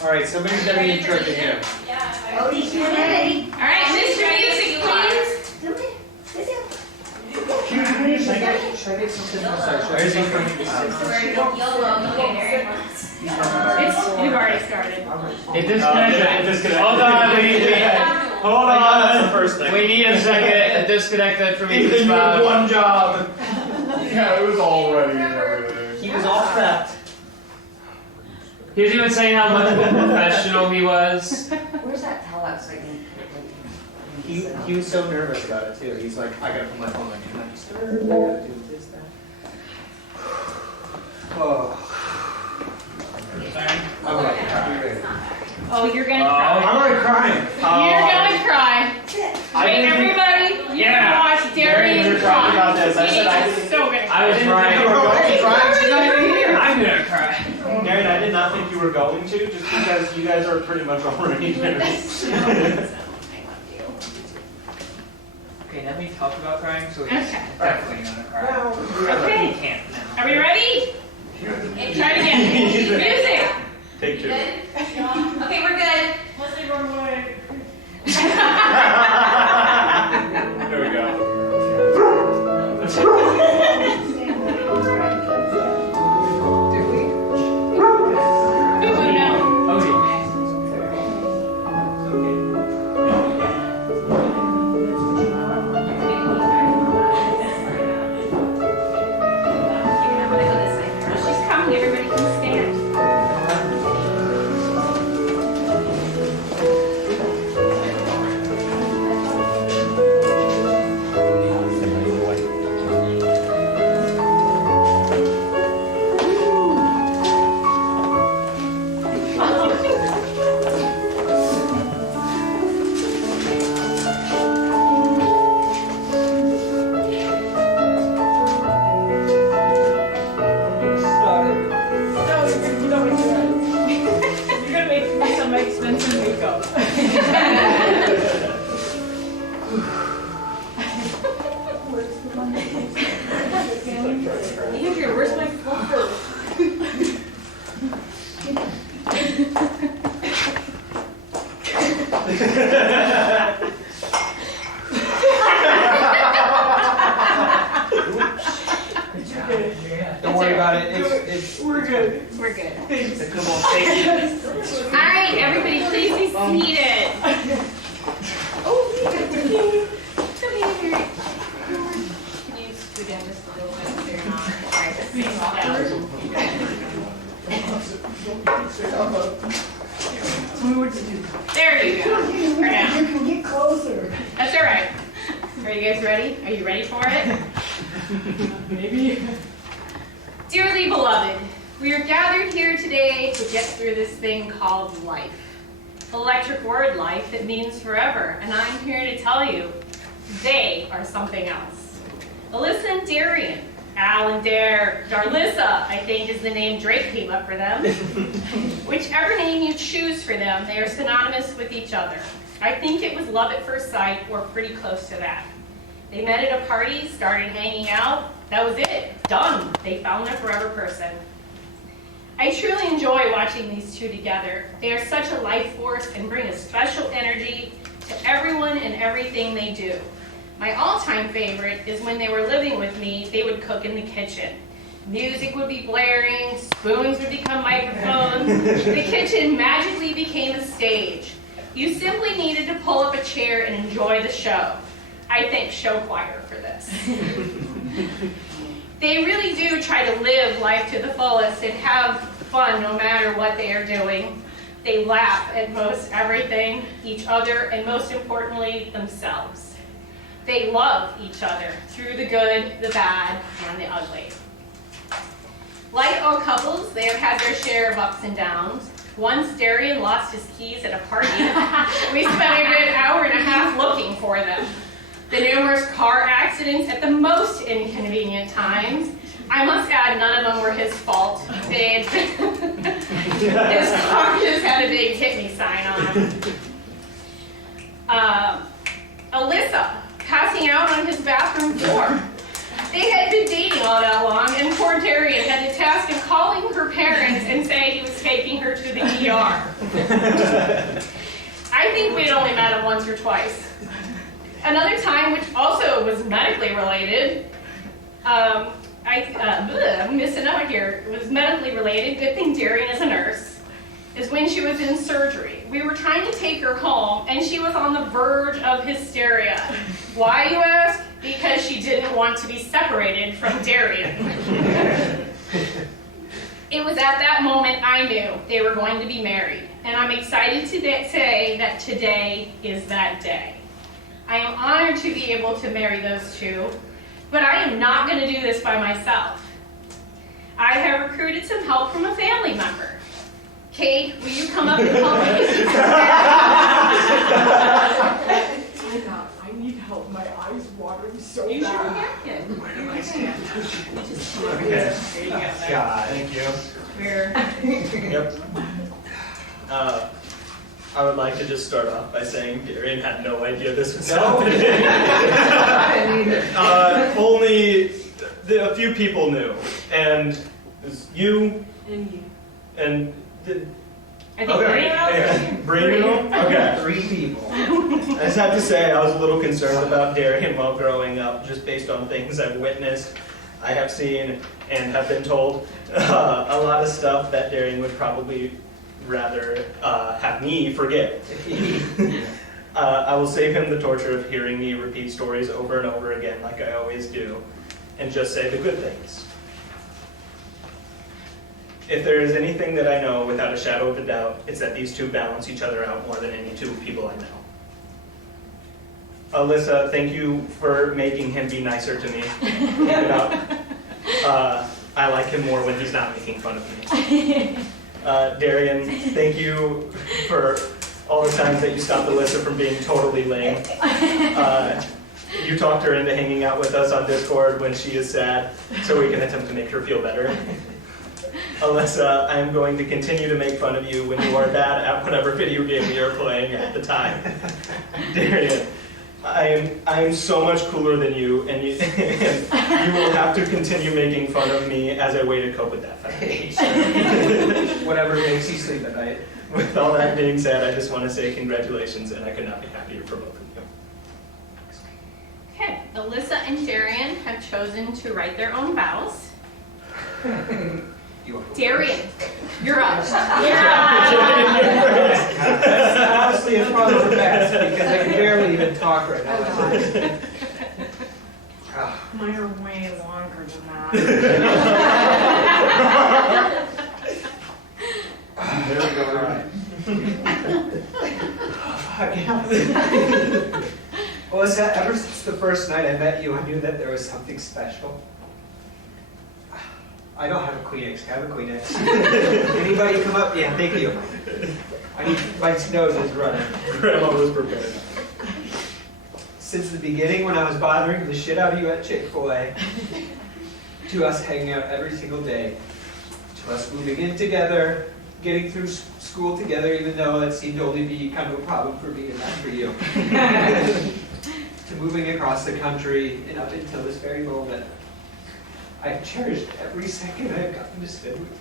All right, somebody's gonna be in charge of him. Yeah. Oh, he's ready. All right, Mr. Music, please. Should I get something else? Should I get something You've already started. It disconnected. Hold on, hold on. That's the first thing. We need a second. It disconnected from each He did spot. one job. Yeah, it was all ready and everything. He was all prepped. He was even saying how much of a professional he was. Where's that towel at so I can He was so nervous about it too. He's like, I gotta put my phone like, do not disturb. I gotta do this, that. Oh. I'm about to cry. Oh, you're gonna cry. I'm already crying. You're gonna cry. Wait, everybody, you're gonna watch Darian talking about cry. this. I said I He's so gonna cry. I was right. I'm gonna cry. Darian, I did not think you were going to, just because you guys are pretty much already nervous. Okay, let me talk about crying, so he's Okay. definitely gonna cry. Okay. He can't now. Are we ready? Try it again. Music. Take two. Okay, we're good. There we go. Oh, no. Okay. She's coming. Everybody can stand. You're gonna make me some expensive makeup. Andrew, where's my fluffer? Don't worry about it. We're good. We're good. Come on, take it. All right, everybody, please be seated. Oh, come here. Can you scoot in just a little bit so you're not right There you go. For now. You can get closer. That's all right. Are you guys ready? Are you ready for it? Maybe. Dearly beloved, we are gathered here today to get through this thing called life. Electric word life that means forever, and I'm here to tell you, they are something else. Alyssa and Darian, Al and Darlyssa, I think is the name Drake came up for them. Whichever name you choose for them, they are synonymous with each other. I think it was love at first sight, or pretty close to that. They met at a party, started hanging out. That was it. Done. They found their forever person. I truly enjoy watching these two together. They are such a life force and bring a special energy to everyone and everything they do. My all-time favorite is when they were living with me, they would cook in the kitchen. Music would be blaring, spoons would become microphones. The kitchen magically became a stage. You simply needed to pull up a chair and enjoy the show. I thank Show Choir for this. They really do try to live life to the fullest and have fun no matter what they are doing. They laugh at most everything, each other, and most importantly, themselves. They love each other through the good, the bad, and the ugly. Like all couples, they have had their share of ups and downs. Once Darian lost his keys at a party. We spent a good hour and a half looking for them. The numerous car accidents at the most inconvenient times. I must add, none of them were his fault. His car just had a big hit me sign on. Alyssa, passing out on his bathroom floor. They had been dating all that long, and poor Darian had the task of calling her parents and saying he was taking her to the ER. I think we'd only met him once or twice. Another time, which also was medically related, I'm missing out here, it was medically related, good thing Darian is a nurse, is when she was in surgery. We were trying to take her home, and she was on the verge of hysteria. Why, you ask? Because she didn't want to be separated from Darian. It was at that moment I knew they were going to be married, and I'm excited to say that today is that day. I am honored to be able to marry those two, but I am not going to do this by myself. I have recruited some help from a family member. Kate, will you come up and help me? I need help. My eyes watering so You should bad. have it. Where do I stand? Okay. God. Thank you. Where? Yep. I would like to just start off by saying Darian had no idea this was happening. Only a few people knew, and it was you And you. and I think Brady knows. Okay. 3 people. I just have to say I was a little concerned about Darian while growing up, just based on things I've witnessed, I have seen, and have been told. A lot of stuff that Darian would probably rather have me forget. I will save him the torture of hearing me repeat stories over and over again like I always do, and just say the good things. If there is anything that I know without a shadow of a doubt, it's that these two balance each other out more than any 2 people I know. Alyssa, thank you for making him be nicer to me. Keep it up. I like him more when he's not making fun of me. Darian, thank you for all the times that you stopped Alyssa from being totally lame. You talked her into hanging out with us on Discord when she is sad, so we can attempt to make her feel better. Alyssa, I am going to continue to make fun of you when you are bad at whatever video game you're playing at the time. Darian, I am so much cooler than you, and you will have to continue making fun of me as a way to cope with that fact. Whatever makes you sleep at night. With all that being said, I just want to say congratulations, and I could not be happier for both of you. Okay, Alyssa and Darian have chosen to write their own vows. Darian, you're up. Honestly, it's probably the best because I can barely even talk right now. Mine are way longer than that. There we go. All right. Well, ever since the first night I met you, I knew that there was something special. I don't have a Kleenex. I have a Kleenex. Anybody come up? Yeah, thank you. My nose is running. Grandma was prepared. Since the beginning, when I was bothering the shit out of you at Chick-fil-A, to us hanging out every single day, to us moving in together, getting through school together, even though that seemed to only be kind of a problem for me and not for you, to moving across the country, and up until this very moment, I've cherished every second I've gotten to spend with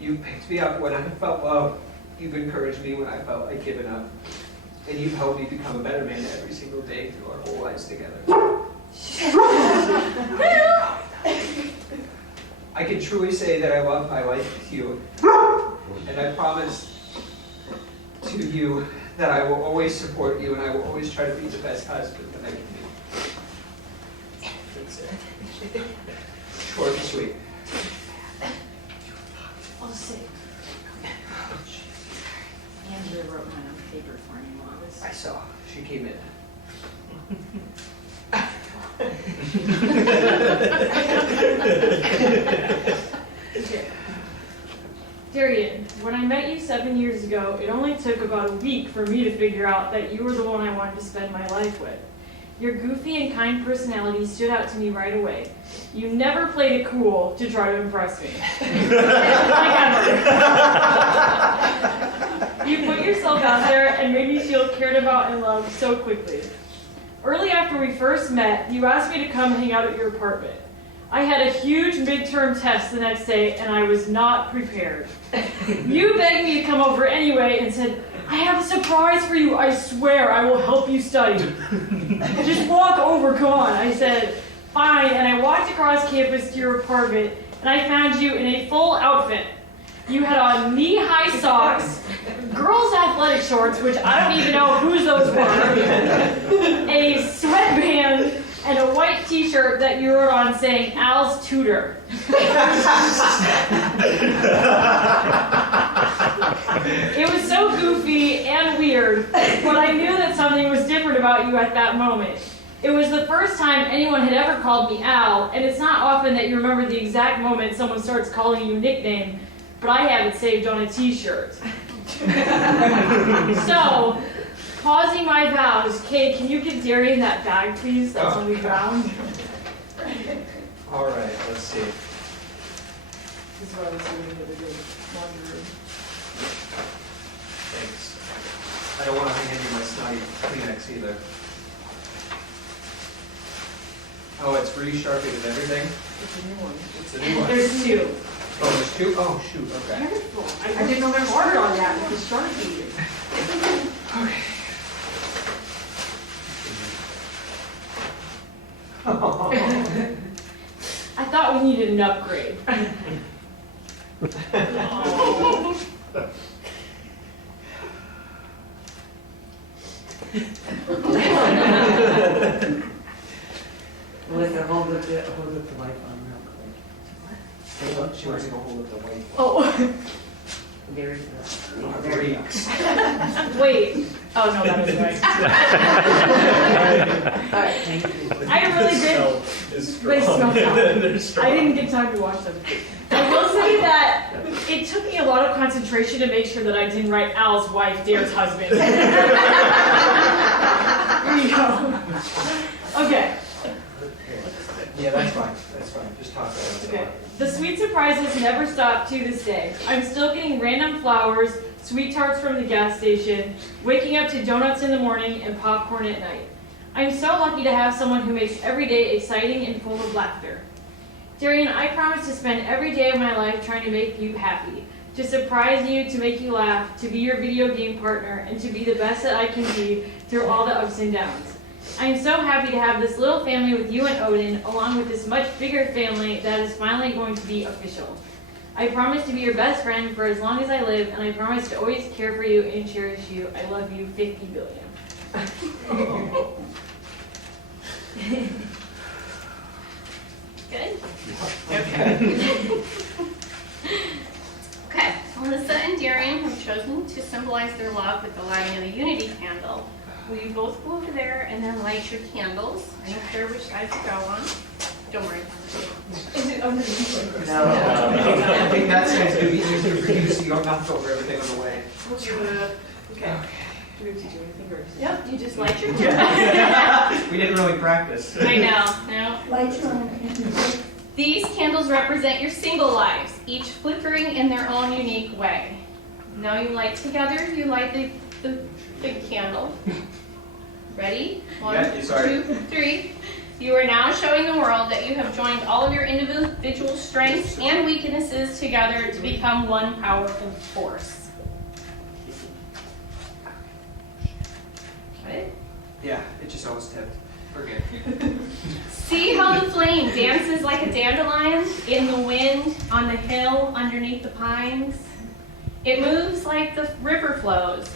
you. You picked me up when I felt low. You've encouraged me when I felt like giving up. And you've helped me become a better man every single day through our whole lives together. I can truly say that I love my life with you. And I promise to you that I will always support you and I will always try to be the best husband that I can be. That's it. Short and sweet. I'll sit. Andrea wrote mine on paper for me while I was. I saw. She came in. Darian, when I met you 7 years ago, it only took about a week for me to figure out that you were the one I wanted to spend my life with. Your goofy and kind personality stood out to me right away. You never played it cool to try to impress me. Like ever. You put yourself out there and made me feel cared about and loved so quickly. Early after we first met, you asked me to come hang out at your apartment. I had a huge midterm test the next day and I was not prepared. You begged me to come over anyway and said, I have a surprise for you. I swear I will help you study. Just walk over, come on. I said, fine. And I walked across campus to your apartment and I found you in a full outfit. You had on knee-high socks, girls' athletic shorts, which I don't even know whose those were, a sweatband, and a white t-shirt that you wrote on saying, Al's tutor. It was so goofy and weird, but I knew that something was different about you at that moment. It was the first time anyone had ever called me Al, and it's not often that you remember the exact moment someone starts calling you a nickname, but I have it saved on a t-shirt. So, pausing my vows, Kate, can you give Darian that bag, please? That's on the ground. All right, let's see. This is what I was doing the other day. Laundry room. Thanks. I don't want to hand you my snotty Kleenex either. Oh, it's re-sharpened and everything? It's a new one. It's a new one. There's two. Oh, there's two? Oh, shoot, okay. Careful. I didn't know there ordered on that with the Sharpie. Okay. I thought we needed an upgrade. Alyssa, hold up the light on real quick. She wants to go hold up the white one. Oh, There's the. Freaks. wait. Oh, no, that is right. Alright, thank you. I really did. Is They strong. smell bad. They're strong. I didn't get time to watch them. I will say that it took me a lot of concentration to make sure that I didn't write Al's wife, Dare's husband. Here you go. Okay. Yeah, that's fine. That's fine. Just talk about it. Okay. The sweet surprises never stop to this day. I'm still getting random flowers, sweet tarts from the gas station, waking up to donuts in the morning, and popcorn at night. I'm so lucky to have someone who makes every day exciting and full of laughter. Darian, I promise to spend every day of my life trying to make you happy, to surprise you, to make you laugh, to be your video game partner, and to be the best that I can be through all the ups and downs. I am so happy to have this little family with you and Odin, along with this much bigger family that is finally going to be official. I promise to be your best friend for as long as I live, and I promise to always care for you and cherish you. I love you 50 billion. Good? Okay. Okay, Alyssa and Darian have chosen to symbolize their love with the lighting of the unity candle. Will you both go over there and then light your candles? I don't care which side you go on. Don't worry. Is it underneath? I think that side's going to be easier for you so you don't knock over everything on the way. Okay. Do we have to do anything or just... Yep, you just light your candles. We didn't really practice. I know, no. Lights on. These candles represent your single lives, each flickering in their own unique way. Now you light together, you light the big candle. Ready? One, Yeah, sorry. 2, 3. You are now showing the world that you have joined all of your individual strengths and weaknesses together to become one powerful force. Got it? Yeah, it just almost tipped. We're good. See how the flame dances like a dandelion in the wind, on the hill, underneath the pines? It moves like the river flows.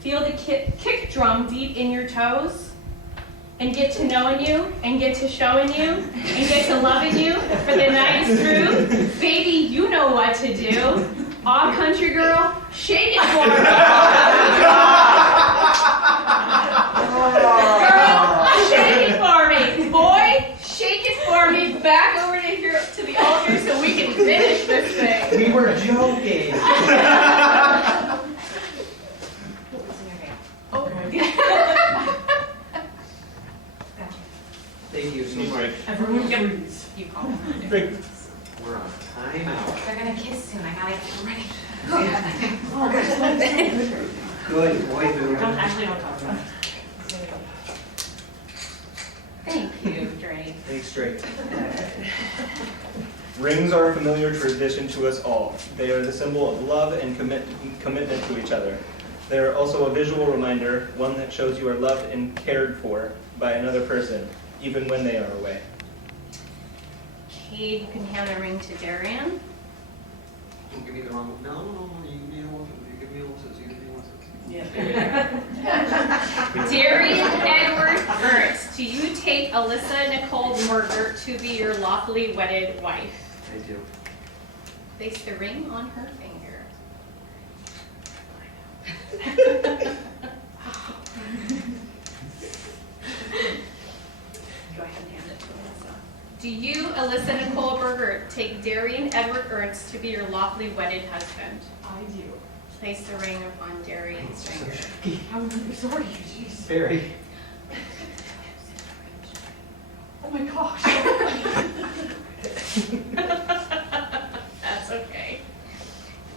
Feel the kick drum deep in your toes? And get to knowing you, and get to showing you, and get to loving you for the night is through? Baby, you know what to do. Aw, country girl, shake it for me. Girl, shake it for me. Boy, shake it for me. Back over to here to the altar so we can finish this thing. We were joking. Oh. Thank you so much. Everyone freeze. You call me. We're on timeout. They're gonna kiss soon, I gotta get ready. Good boy, Boo. Don't talk about it. Thank you, Dre. Think straight. Rings are a familiar tradition to us all. They are the symbol of love and commitment to each other. They are also a visual reminder, one that shows you are loved and cared for by another person, even when they are away. Cade, you can hand the ring to Darian. Don't give me the wrong one. No, you give me one. You give me Alyssa's. You give me one. Darian Edward Ernst, do you take Alyssa Nicole Murger to be your lawfully wedded wife? I do. Place the ring on her finger. Go ahead and hand it to Alyssa. Do you, Alyssa Nicole Berger, take Darian Edward Ernst to be your lawfully wedded husband? I do. Place the ring upon Darian's finger. I'm really sorry, jeez. Very. Oh my gosh. That's okay.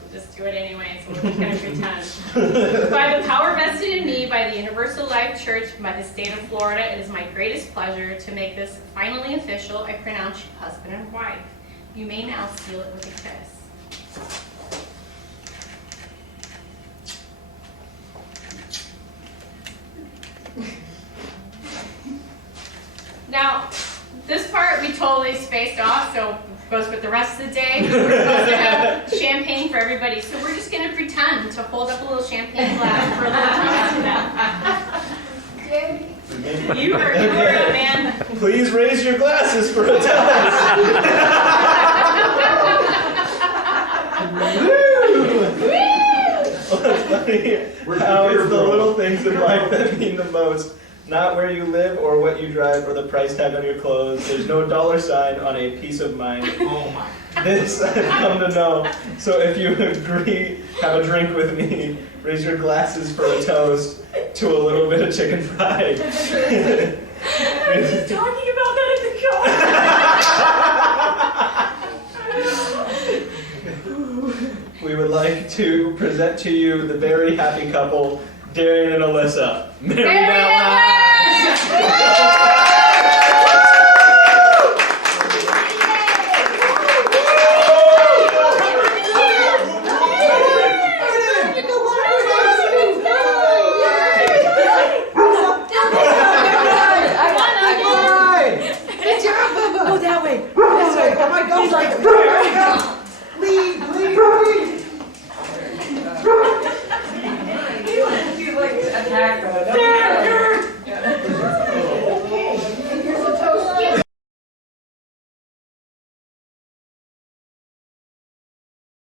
We'll just do it anyway, so we're just gonna pretend. By the power vested in me by the Universal Life Church and by the state of Florida, it is my greatest pleasure to make this finally official. I pronounce you husband and wife. You may now seal it with a kiss. Now, this part we totally spaced off, so it goes with the rest of the day. We're supposed to have champagne for everybody, so we're just going to pretend to hold up a little champagne glass for a little time to them. You are a man. Please raise your glasses for a toast. How it's the little things in life that mean the most. Not where you live or what you drive or the price tag on your clothes. There's no dollar sign on a piece of mind. Oh my. This I've come to know. So if you agree, have a drink with me. Raise your glasses for a toast to a little bit of chicken fried. I was just talking about that at the show. We would like to present to you the very happy couple, Darian and Alyssa. Married at last! Go that way. This way. Oh my God. He's like, Lead. he's like attacked.